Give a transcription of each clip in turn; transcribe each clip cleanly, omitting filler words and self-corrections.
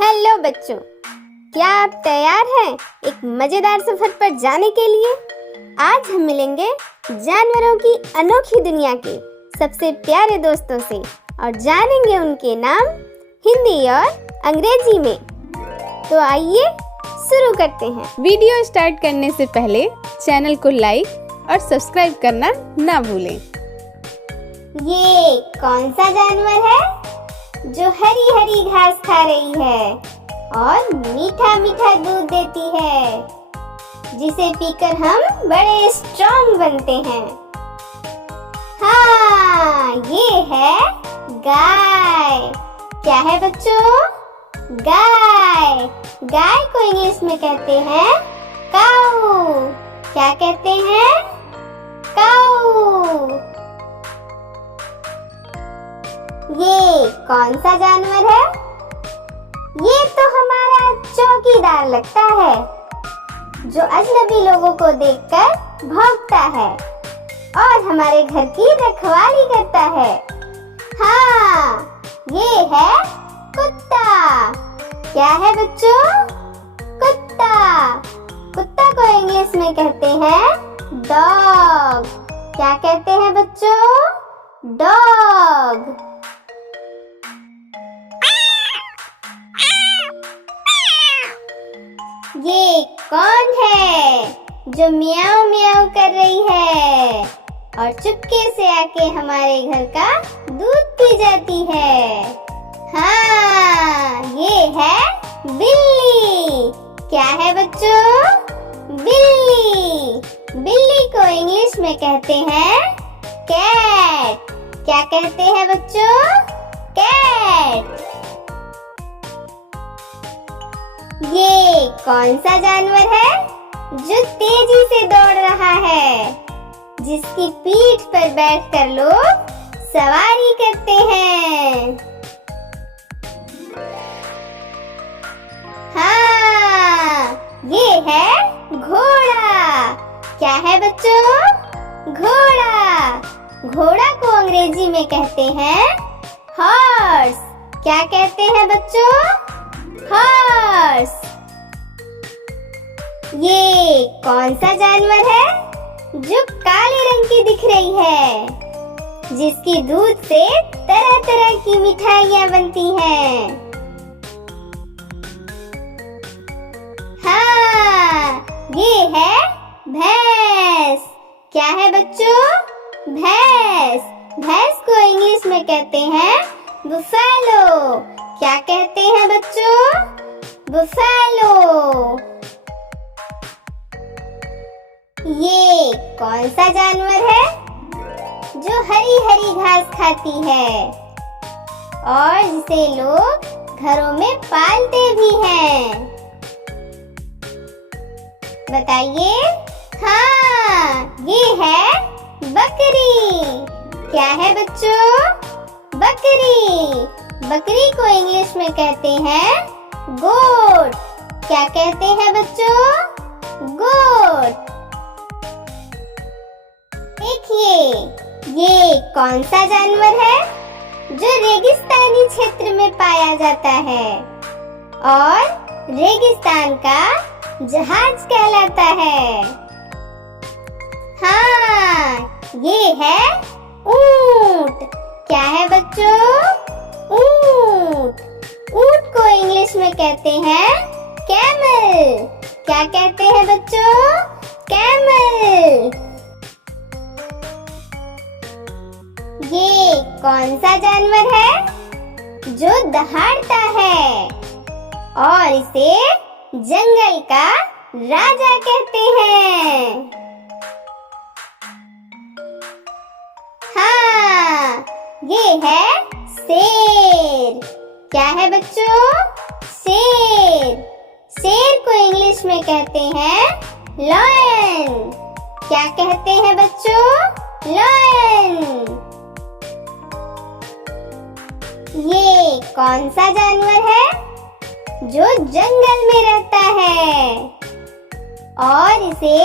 Hello बच्चों, क्या आप तैयार हैं एक मजेदार सफर पर जाने के लिए? आज हम मिलेंगे जानवरों की अनोखी दुनिया के सबसे प्यारे दोस्तों से और जानेंगे उनके नाम हिंदी और अंग्रेजी में। तो आइए शुरू करते हैं। वीडियो स्टार्ट करने से पहले चैनल को लाइक और सब्सक्राइब करना ना भूलें। ये कौन सा जानवर है जो हरी हरी घास खा रही है और मीठा मीठा दूध देती है, जिसे पीकर हम बड़े स्ट्रॉन्ग बनते हैं? हाँ, ये है गाय। क्या है बच्चों? गाय। गाय को इंग्लिश में कहते हैं काऊ। क्या कहते हैं? काऊ। ये कौन सा जानवर है? ये तो हमारा चौकीदार लगता है, जो अजनबी लोगों को देखकर भौंकता है और हमारे घर की रखवाली करता है। हाँ, ये है कुत्ता। क्या है बच्चों? कुत्ता। कुत्ता को इंग्लिश में कहते हैं डॉग। क्या कहते हैं बच्चों? डॉग। ये कौन है जो मियाऊ मियाऊ कर रही है और चुपके से आके हमारे घर का दूध पी जाती है? हाँ, ये है बिल्ली। क्या है बच्चों? बिल्ली। बिल्ली को इंग्लिश में कहते हैं कैट। क्या कहते हैं बच्चों? कैट। ये कौन सा जानवर है जो तेजी से दौड़ रहा है, जिसकी पीठ पर बैठकर लोग सवारी करते हैं? हाँ, ये है घोड़ा। क्या है बच्चों? घोड़ा। घोड़ा को अंग्रेजी में कहते हैं हॉर्स। क्या कहते हैं बच्चों? हॉर्स। ये कौन सा जानवर है जो काले रंग की दिख रही है, जिसकी दूध से तरह तरह की मिठाइयाँ बनती हैं? हाँ, ये है भैंस। क्या है बच्चों? भैंस। भैंस को इंग्लिश में कहते हैं बुफेलो। क्या कहते हैं बच्चों? बुफेलो। ये कौन सा जानवर है जो हरी हरी घास खाती है और जिसे लोग घरों में पालते भी हैं? बताइए। हाँ, ये है बकरी। क्या है बच्चों? बकरी। बकरी को इंग्लिश में कहते हैं गोट। क्या कहते हैं बच्चों? गोट। देखिए, ये कौन सा जानवर है जो रेगिस्तानी क्षेत्र में पाया जाता है और रेगिस्तान का जहाज कहलाता है? हाँ, ये है ऊंट। क्या है बच्चों? ऊंट। ऊंट को इंग्लिश में कहते हैं कैमल। क्या कहते हैं बच्चों? कैमल। ये कौन सा जानवर है जो दहाड़ता है और इसे जंगल का राजा कहते हैं? हाँ, ये है शेर। क्या है बच्चों? शेर। शेर को इंग्लिश में कहते हैं लायन। क्या कहते हैं बच्चों? लायन। ये कौन सा जानवर है जो जंगल में रहता है और इसे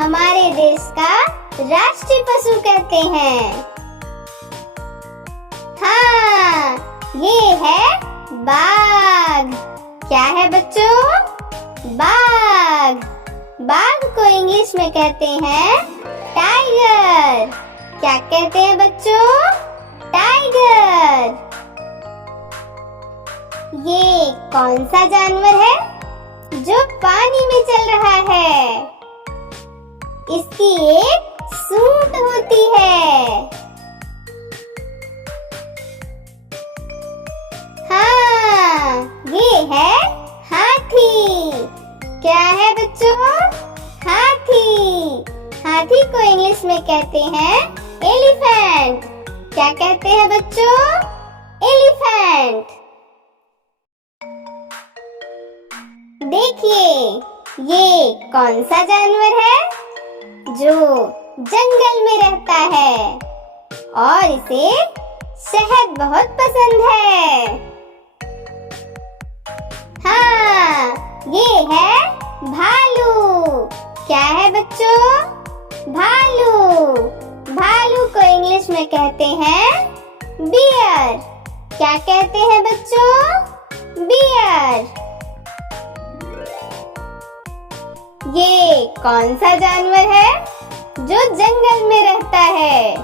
हमारे देश का राष्ट्रीय पशु कहते हैं? हाँ, ये है बाघ। क्या है बच्चों? बाघ। बाघ को इंग्लिश में कहते हैं टाइगर। क्या कहते हैं बच्चों? टाइगर। ये कौन सा जानवर है जो पानी में चल रहा है? इसकी एक सूंड होती है। हाँ, ये है हाथी। क्या है बच्चों? हाथी। हाथी को इंग्लिश में कहते हैं एलिफेंट। क्या कहते हैं बच्चों? एलिफेंट। देखिए, ये कौन सा जानवर है जो जंगल में रहता है और इसे शहद बहुत पसंद है? हाँ, ये है भालू। क्या है बच्चों? भालू। भालू को इंग्लिश में कहते हैं बियर। क्या कहते हैं बच्चों? बियर। ये कौन सा जानवर है जो जंगल में रहता है,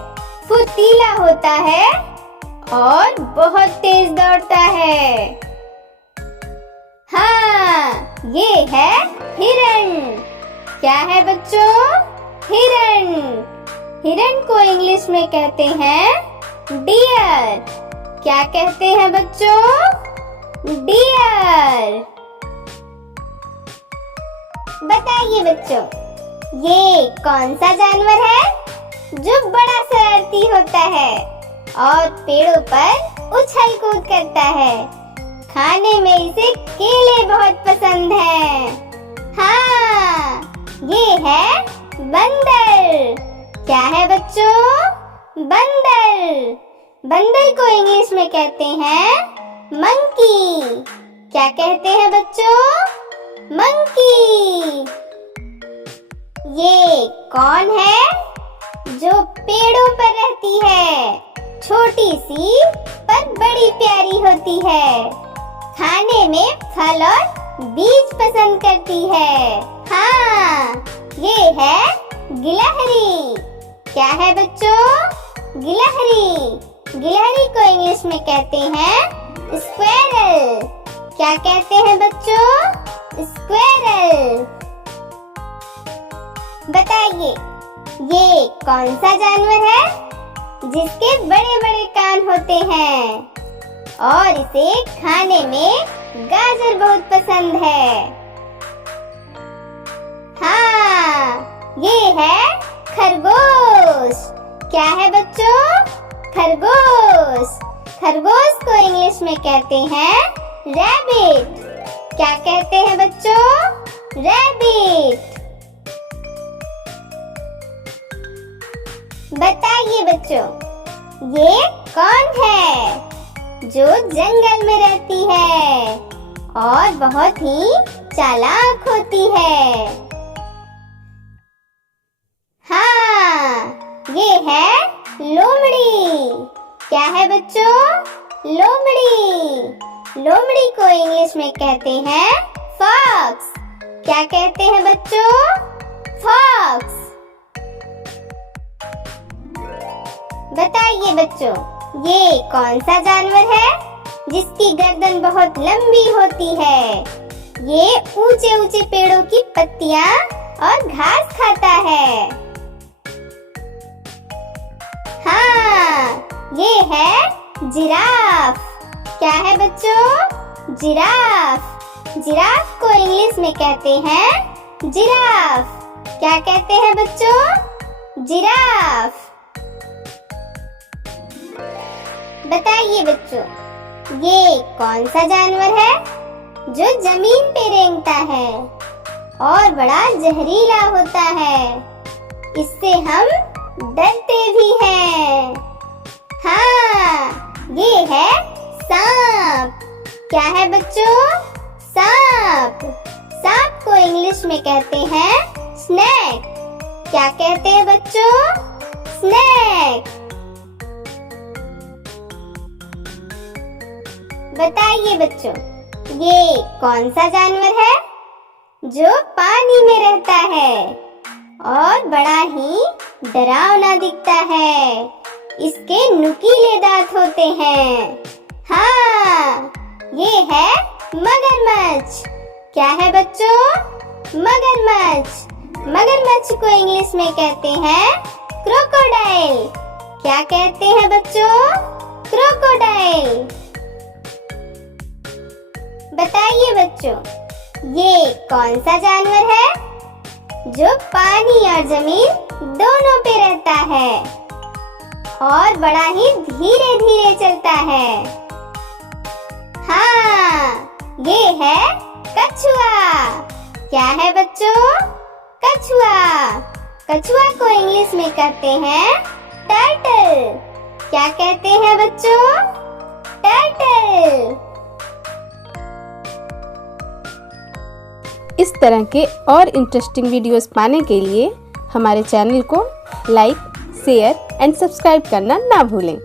फुर्तीला होता है और बहुत तेज दौड़ता है? हाँ, ये है हिरण। क्या है बच्चों? हिरण। हिरण को इंग्लिश में कहते हैं डियर। क्या कहते हैं बच्चों? डियर। बताइए बच्चों, ये कौन सा जानवर है जो बड़ा शरारती होता है और पेड़ों पर उछल कूद करता है? खाने में इसे केले बहुत पसंद हैं। हाँ, ये है बंदर। क्या है बच्चों? बंदर। बंदर को इंग्लिश में कहते हैं मंकी। क्या कहते हैं बच्चों? मंकी। ये कौन है जो पेड़ों पर रहती है? छोटी सी पर बड़ी प्यारी होती है। खाने में फल और बीज पसंद करती है। हाँ, ये है गिलहरी। क्या है बच्चों? गिलहरी। गिलहरी को इंग्लिश में कहते हैं स्क्वेरल। क्या कहते हैं बच्चों? स्क्वेरल। बताइए, ये कौन सा जानवर है जिसके बड़े बड़े कान होते हैं और इसे खाने में गाजर बहुत पसंद है? हाँ, ये है खरगोश। क्या है बच्चों? खरगोश। खरगोश को इंग्लिश में कहते हैं रैबिट। क्या कहते हैं बच्चों? रैबिट। बताइए बच्चों, ये कौन है जो जंगल में रहती है और बहुत ही चालाक होती है? हाँ, ये है लोमड़ी। क्या है बच्चों? लोमड़ी। लोमड़ी को इंग्लिश में कहते हैं फॉक्स। क्या कहते हैं बच्चों? फॉक्स। बताइए बच्चों, ये कौन सा जानवर है जिसकी गर्दन बहुत लंबी होती है? ये ऊंचे ऊंचे पेड़ों की पत्तियां और घास खाता है। हाँ, ये है जिराफ। क्या है बच्चों? जिराफ। जिराफ को इंग्लिश में कहते हैं जिराफ। क्या कहते हैं बच्चों? जिराफ। बताइए बच्चों, ये कौन सा जानवर है जो जमीन पे रेंगता है और बड़ा जहरीला होता है? इससे हम डरते भी हैं। हाँ, ये है सांप। क्या है बच्चों? सांप। सांप को इंग्लिश में कहते हैं स्नेक। क्या कहते हैं बच्चों? स्नेक। बताइए बच्चों, ये कौन सा जानवर है जो पानी में रहता है और बड़ा ही डरावना दिखता है? इसके नुकीले दांत होते हैं। हाँ, ये है मगरमच्छ। क्या है बच्चों? मगरमच्छ। मगरमच्छ को इंग्लिश में कहते हैं क्रोकोडाइल। क्या कहते हैं बच्चों? क्रोकोडाइल। बताइए बच्चों, ये कौन सा जानवर है जो पानी और जमीन दोनों पे रहता है और बड़ा ही धीरे धीरे चलता है? हाँ, ये है कछुआ। क्या है बच्चों? कछुआ। कछुआ को इंग्लिश में कहते हैं टर्टल। क्या कहते हैं बच्चों? टर्टल। इस तरह के और इंटरेस्टिंग वीडियोस पाने के लिए हमारे चैनल को लाइक, शेयर एंड सब्सक्राइब करना ना भूलें।